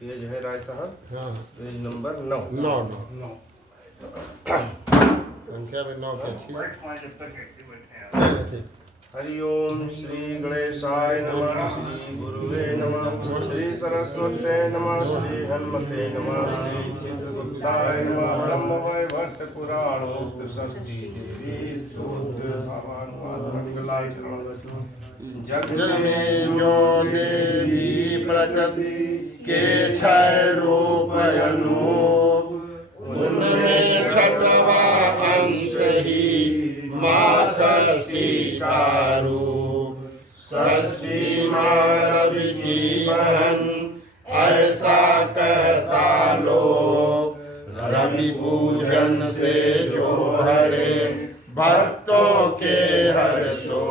Page है राय साहब, हाँ पेज नंबर 9। 9 संख्या में 9 की अच्छी ठीक। हरिओम श्री गणेशाय नमः, श्री गुरुवे नमः, श्री सरस्वते नमः, श्री हनुमते नमः, श्री चित्रगुप्ताय नमः। ब्रह्म वैवर्त पुराणोक्त षष्ठी देवी स्तोत्र भावानुवाद मंगलाचरण। जग में जो देवी प्रकृति के क्षय रूप अनूप, उनमें छठवा अंश ही माँ षष्ठी का रूप। षष्ठी माँ रवि की बहन ऐसा कहता लोग, रवि पूजन से जो हरे भक्तों के हर्षो।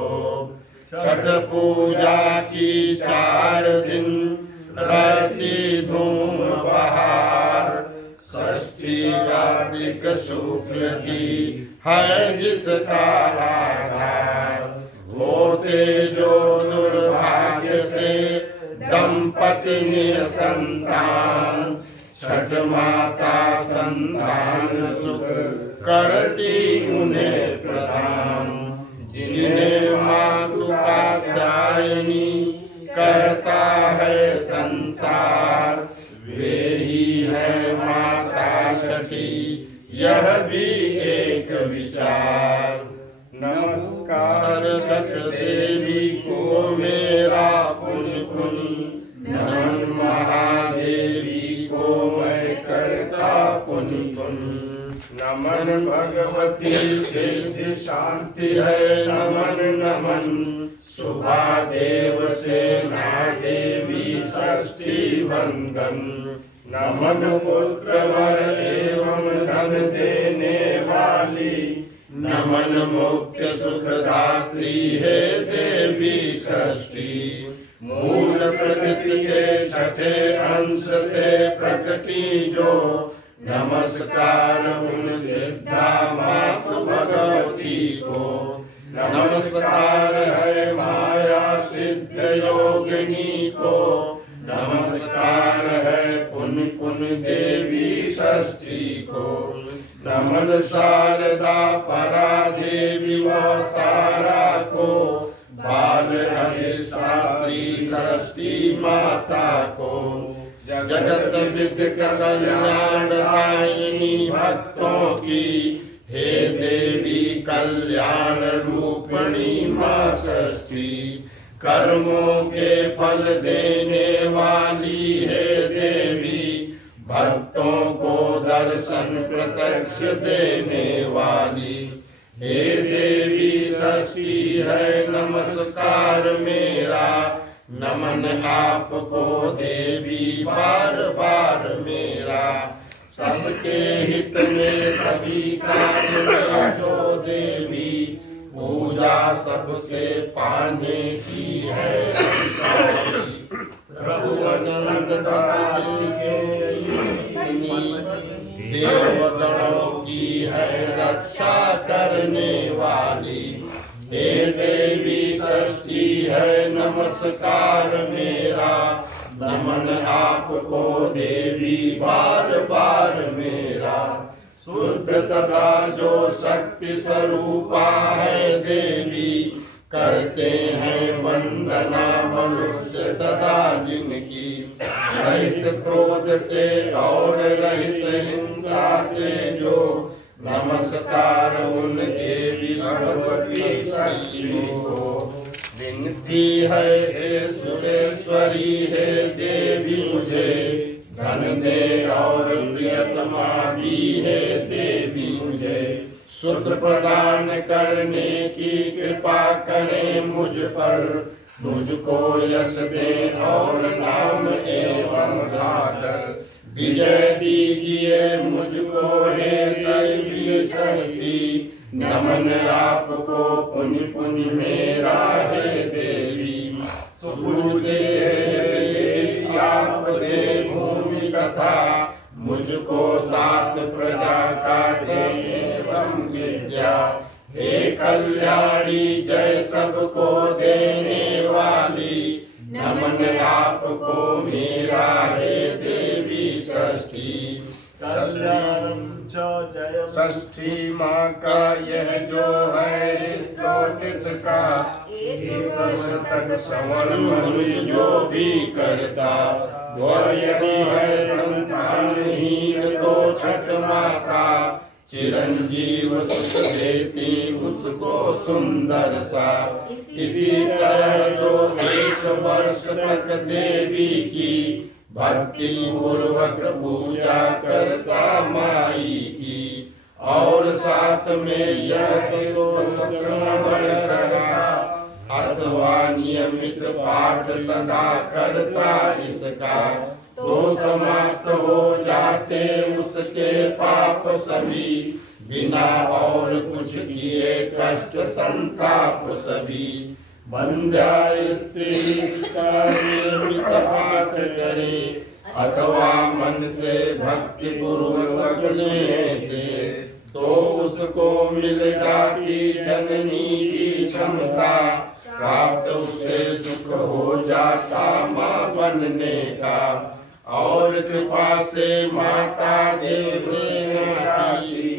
छठ पूजा की 4 दिन रहती धूम बहार, षष्ठी कार्तिक शुक्ल की है जिसका आधार। होते जो दुर्भाग्य से दंपति निसंतान, छठ माता संतान सुख करती उन्हें प्रदान। जिन्हें मातु कात्यायनी कहता है संसार, वे ही है माता छठी, यह भी एक विचार। नमस्कार छठ देवी को मेरा पुनि पुनि, नमन महादेवी को मैं करता पुनि पुनि। नमन भगवती सिद्धि शांति है नमन नमन, सुभा देव सेना देवी षष्ठी वंदन। नमन पुत्र वर एवं धन देने वाली, नमन मुख्य सुखदात्री है देवी षष्ठी। मूल प्रकृति के छठे अंश से प्रकटी जो, नमस्कार उन सिद्धा मातु भगवती को। नमस्कार है माया सिद्ध योगिनी को, नमस्कार है पुन पुन देवी षष्ठी को। नमन शारदा परा देवी व सारा को, बाल अधिष्ठात्री षष्ठी माता को। जगत विद कल्याण दायिनी भक्तों की, हे देवी कल्याण रूपिणी माँ षष्ठी। कर्मों के फल देने वाली है देवी, भक्तों को दर्शन प्रत्यक्ष देने वाली। हे देवी षष्ठी है नमस्कार मेरा, नमन आपको देवी बार बार मेरा। सबके हित में सभी कार्य में जो देवी, पूजा सबसे पाने की है अधिकारी। रघुवंश देवगणों की है रक्षा करने वाली। हे देवी षष्ठी है नमस्कार मेरा, नमन आपको देवी बार बार मेरा। शुद्ध तथा जो शक्ति स्वरूपा है देवी, करते हैं वंदना मनुष्य सदा जिनकी। रहित क्रोध से और रहित हिंसा से जो, नमस्कार उन देवी भगवती षष्ठी को। विनती है हे सुरेश्वरी है देवी मुझे, धन दे और प्रियतमा भी है देवी मुझे। सुख प्रदान करने की कृपा करें मुझ पर, मुझको यश दे और नाम एवं गाकर। विजय दीजिए मुझको हे देवी षष्ठी, नमन आपको पुनि पुनि मेरा है देवी। सुबुद्धि आप दे भूमि तथा, मुझको सात प्रजा का दे एवं विद्या। हे कल्याणी जय सबको देने वाली, नमन आपको मेरा हे देवी षष्ठी। कल्याणं च जयं षष्ठी माँ का यह जो है स्तोत्र इसका एक वर्ष तक श्रवण मनुष्य जो भी करता, वह यदि है संतानहीन तो छठ माता चिरंजीव सुख देती उसको सुंदर सा। इसी तरह जो एक वर्ष तक देवी की भक्ति पूर्वक पूजा करता माई की, और साथ में यह करता अथवा नियमित पाठ सदा करता इसका, तो समाप्त हो जाते उसके पाप सभी, बिना और कुछ किए कष्ट संताप सभी। बंध्या स्त्री इसका नियमित पाठ करे अथवा मन से भक्ति पूर्वक सुने से, तो उसको मिल जाती जननी की क्षमता, प्राप्त उसे सुख हो जाता माँ बनने का। और कृपा से माता देव सेना की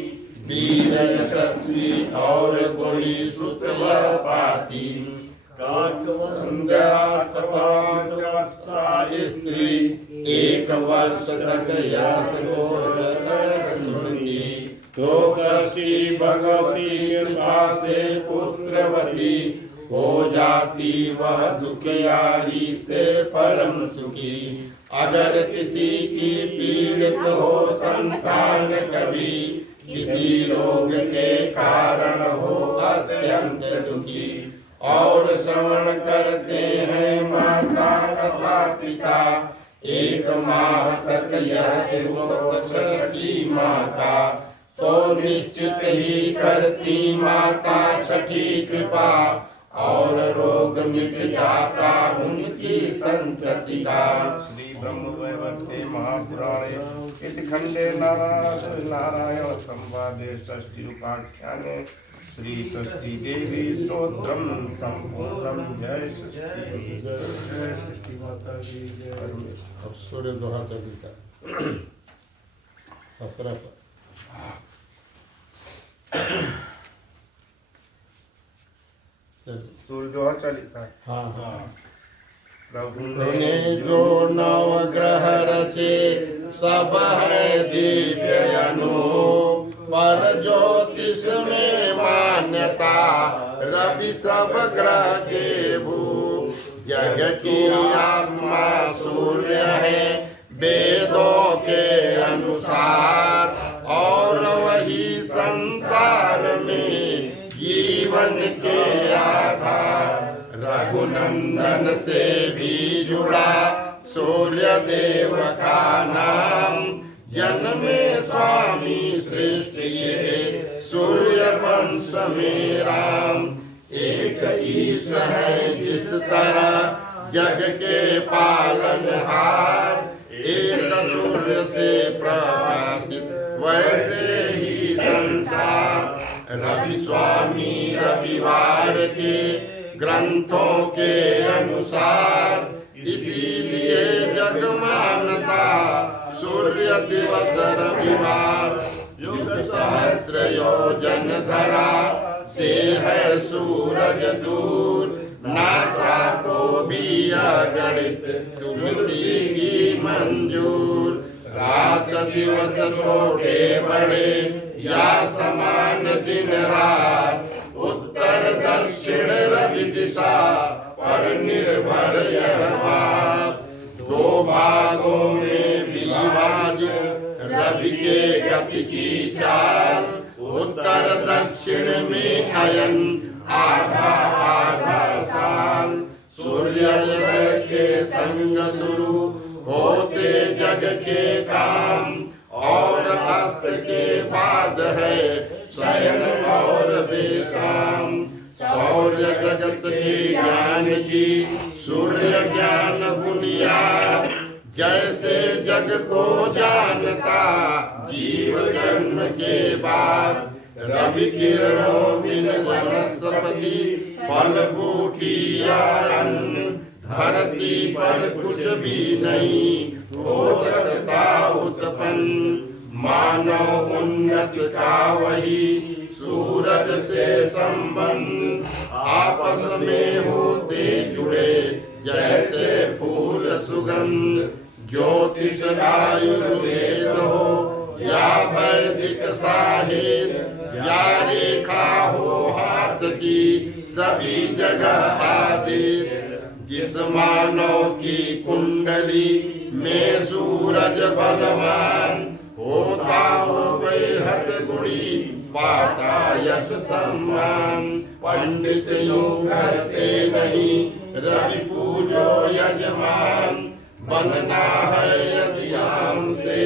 वीर यशस्वी और गुणी श्रुत यह पाती। स्त्री एक वर्ष तक यह सुनती, तो षष्ठी भगवती कृपा से पुत्रवती हो जाती वह दुखियारी से परम सुखी। अगर किसी की पीड़ित हो संतान कभी, किसी रोग के कारण हो अत्यंत दुखी, और श्रवण करते हैं माता तथा पिता, एक माह तक यह छठी माँ का, तो निश्चित ही करती माता छठी कृपा, और रोग मिट जाता उनकी संतति का। श्री ब्रह्म वैवर्ते महापुराणे इति खंडे नारायण संवादे षष्ठी उपाख्याने श्री षष्ठी देवी स्तोत्रम संपूर्णम। जय षष्ठी। जय षष्ठी माता की जय। अब सूर्य दोहा कविता ससरा पर। सूर्योदय चालीसा। हाँ हाँ। प्रभु ने जो नवग्रह रचे सब है दिव्य अनूप, पर ज्योतिष में मान्यता रवि सब ग्रह के भूप। जग की आत्मा सूर्य है वेदों के अनुसार, और वही संसार में जीवन के आधार। रघुनंदन से भी जुड़ा सूर्य देव का नाम, जन्मे स्वामी सृष्टि के सूर्य वंश में राम। एक ईश है जिस तरह जग के पालनहार, एक सूर्य से प्रकाशित वैसे ही संसार। रवि स्वामी रविवार के ग्रंथों के अनुसार, इसीलिए जग मानता सूर्य दिवस रविवार। युग सहस्त्र योजन धरा से है सूरज दूर, नासा को भी अगणित तुलसी की मंजूर। रात दिवस छोटे बड़े या समान दिन रात, उत्तर दक्षिण रवि दिशा पर निर्भर यह बात। दो भागों में विभाजित रवि के गति की चाल, उत्तर दक्षिण में अयन आधा आधा साल। सूर्य के संग शुरू होते जग के काम, और अस्त के बाद है शयन और विश्राम। सौर्य जगत के ज्ञान की सूर्य ज्ञान बुनियाद, जैसे जग को जानता जीव जन्म के बाद। रवि किरणों बिन वनस्पति फल बूटियां, धरती पर कुछ भी नहीं हो सकता उत्पन्न। मानव उन्नत का वही सूरज से संबंध, आपस में होते जुड़े जैसे फूल सुगंध। ज्योतिष आयुर्वेद हो या वैदिक साहित्य या रेखा हो हाथ की, सभी जगह आदित्य। जिस मानव की कुंडली में सूरज बलवान, होता हो बेहद गुणी पाता यश सम्मान। पंडित यूं कहते नहीं रवि पूजो यजमान, बनना है यदि आम से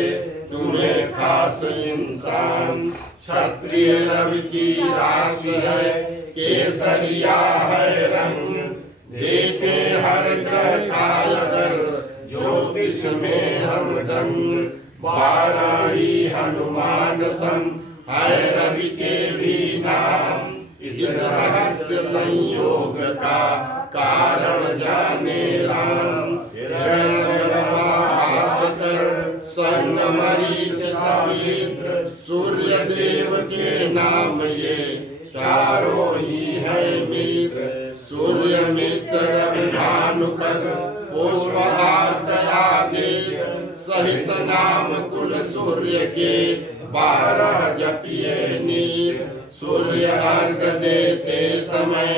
तुम्हें खास इंसान। क्षत्रिय रवि की राशि है, केसरिया है रंग, देखे हर ग्रह का अगर ज्योतिष में हम ढंग। 12 ही हनुमान सम है रवि के भी नाम, इस रहस्य संयोग का कारण जाने राम। संग मरीच सवित्र, सूर्य देव के नाम ये चारों ही है मित्र। सूर्य मित्र रवि भानुकर पुष्पहार आदित्य, सहित नाम कुल सूर्य के 12 जपिए नीर। सूर्य अर्घ देते समय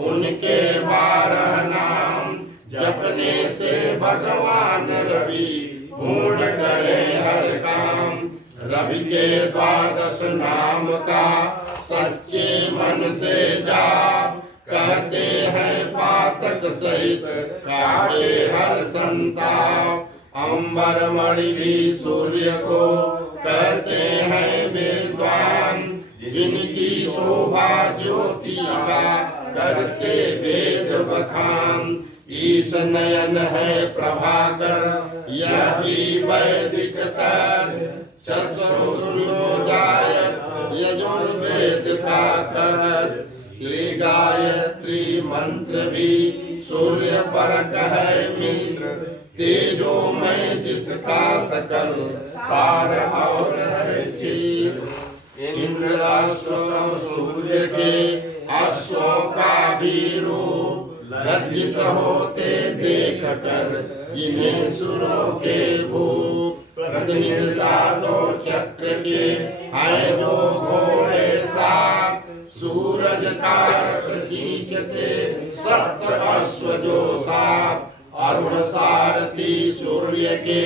उनके 12 नाम, जपने से भगवान रवि पूर्ण करे हर काम। रवि के 12 नाम का सच्चे मन से जाप, कहते हैं पातक सहित काटे हर संताप। अंबर मणि भी सूर्य को कहते हैं विद्वान, जिनकी शोभा ज्योति का करते वेद बखान। ईश नयन है प्रभाकर यह भी वैदिक तत्व, चक्षुर्योजायत यजुर्वेद का कहत। श्री गायत्री मंत्र भी सूर्य परक है मित्र, तेजोमय जिसका सकल सार और है चीर। इंद्र अश्व सूर्य के अश्वों का भी रूप, लज्जित होते देख कर इन्हें सुरों के भूप। प्रतिनिधि सातों चक्र के हैं जो घोड़े सात, सूरज का रथ खींचते सप्त अश्व जो सात। अरुण सारथी सूर्य के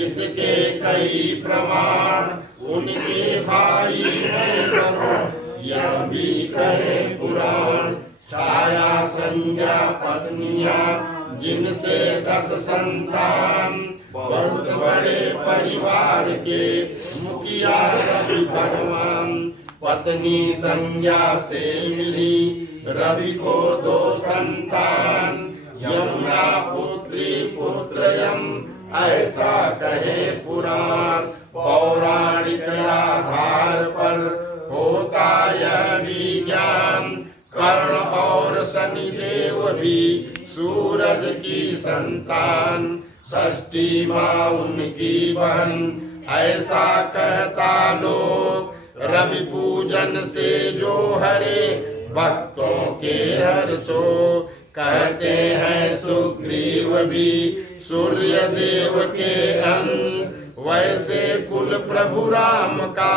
इसके कई प्रमाण, उनके भाई हैं वरुण यह भी करे पुराण। छाया संज्ञा पत्नियां जिनसे 10 संतान, बहुत बड़े परिवार के मुखिया रवि भगवान। पत्नी संज्ञा से मिली रवि को 2 संतान, यमुना पुत्री पुत्र यम ऐसा कहे पुराण। पौराणिक आधार पर होता यह भी ज्ञान, कर्ण और शनिदेव भी सूरज की संतान। षष्ठी माँ उनकी बहन ऐसा कहता लोग, रवि पूजन से जो हरे भक्तों के हर्षो। कहते हैं सुग्रीव भी सूर्य देव के अंश, वैसे कुल प्रभु राम का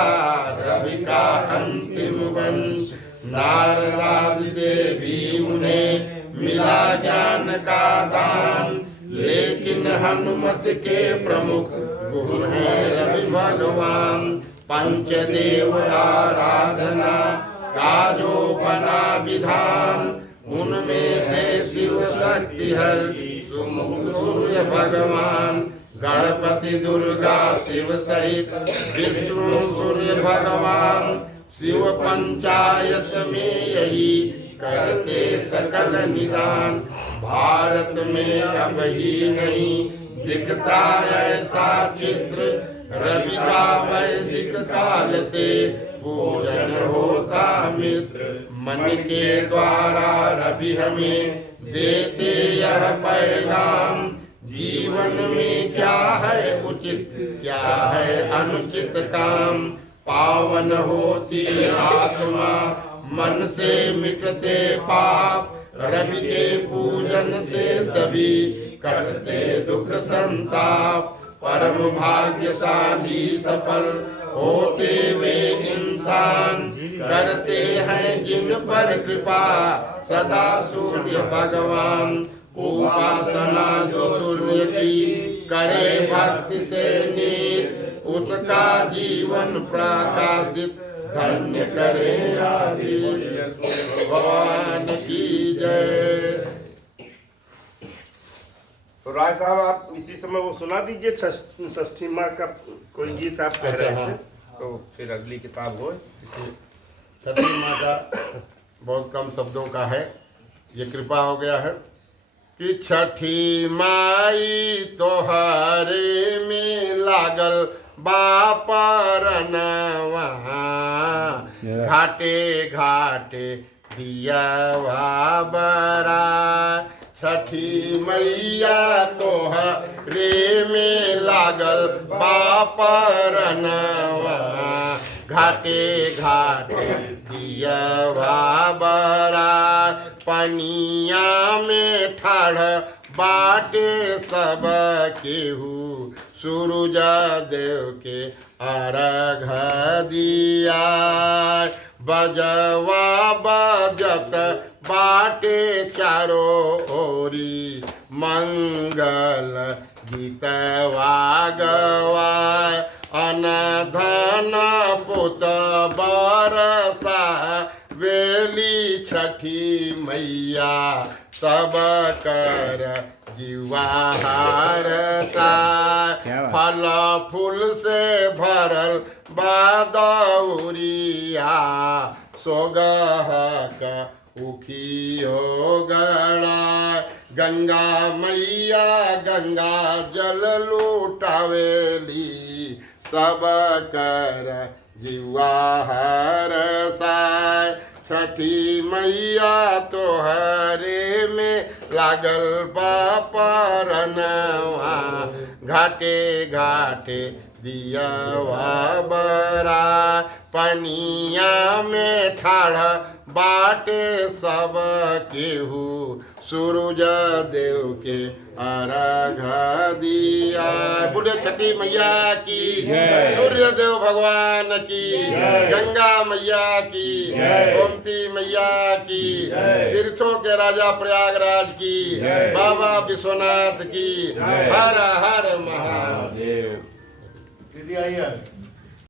रवि का अंतिम वंश। नारदादि से भी उन्हें मिला ज्ञान का दान, लेकिन हनुमत के प्रमुख गुरु हैं रवि भगवान। पंचदेव आराधना का जो बना विधान, उनमें से शिव शक्ति हर सुमुख सूर्य भगवान। गणपति दुर्गा शिव सहित विष्णु सूर्य भगवान, शिव पंचायत में यही करते सकल निदान। भारत में अब ही नहीं दिखता ऐसा चित्र, रवि का वैदिक काल से पूजन होता मित्र, मन के द्वारा रवि हमें देते यह पैगाम। जीवन में क्या है उचित, क्या है अनुचित काम। पावन होती आत्मा, मन से मिटते पाप। रवि के पूजन से सभी कटते दुख संताप। परम भाग्यशाली सफल होते वे इंसान, करते हैं जिन पर कृपा सदा सूर्य भगवान। उपासना जो सूर्य की करे भक्ति से नीत, उसका जीवन प्रकाशित धन्य करे आदित्य भगवान की जय। तो राय साहब आप इसी समय वो सुना दीजिए षष्ठी माँ का कोई गीत आप कह रहे थे, तो फिर अगली किताब हो। छठी माँ का बहुत कम शब्दों का है, ये कृपा हो गया है कि छठी माई तोहरे में लागल बापरनवा, घाटे घाटे दियावा बरा। छठी मैया तोहरे में लागल बापरनवा, घाटे घाटे दियावा बरा। पनिया में ठाढ़ बाटे सब केहू, सूरज देव के अर्घ दिया। बजवा बजत बाटे चारो ओरी, मंगल गीतवा गवाय। अनधन पुत बरसा वेली छठी मैया, सब कर जीवाहार सा। फल फूल से भरल बादौरिया, सोगह का उखियो गड़ा। गंगा मैया गंगा जल लूटावेली, सब कर जीवाहार साय। छठी मैया तोहरे में लागल बापरनवा, घाटे घाटे दियावा बरा। पनिया में ठाढ़ बाटे सब केहू, सूरज देव के अर्घ दिया। बोले छठी मैया की, सूर्य देव भगवान की, गंगा मैया की, गोमती मैया की, तीर्थों के राजा प्रयागराज की, बाबा विश्वनाथ की। हर हर महादेव। दीदी आइए।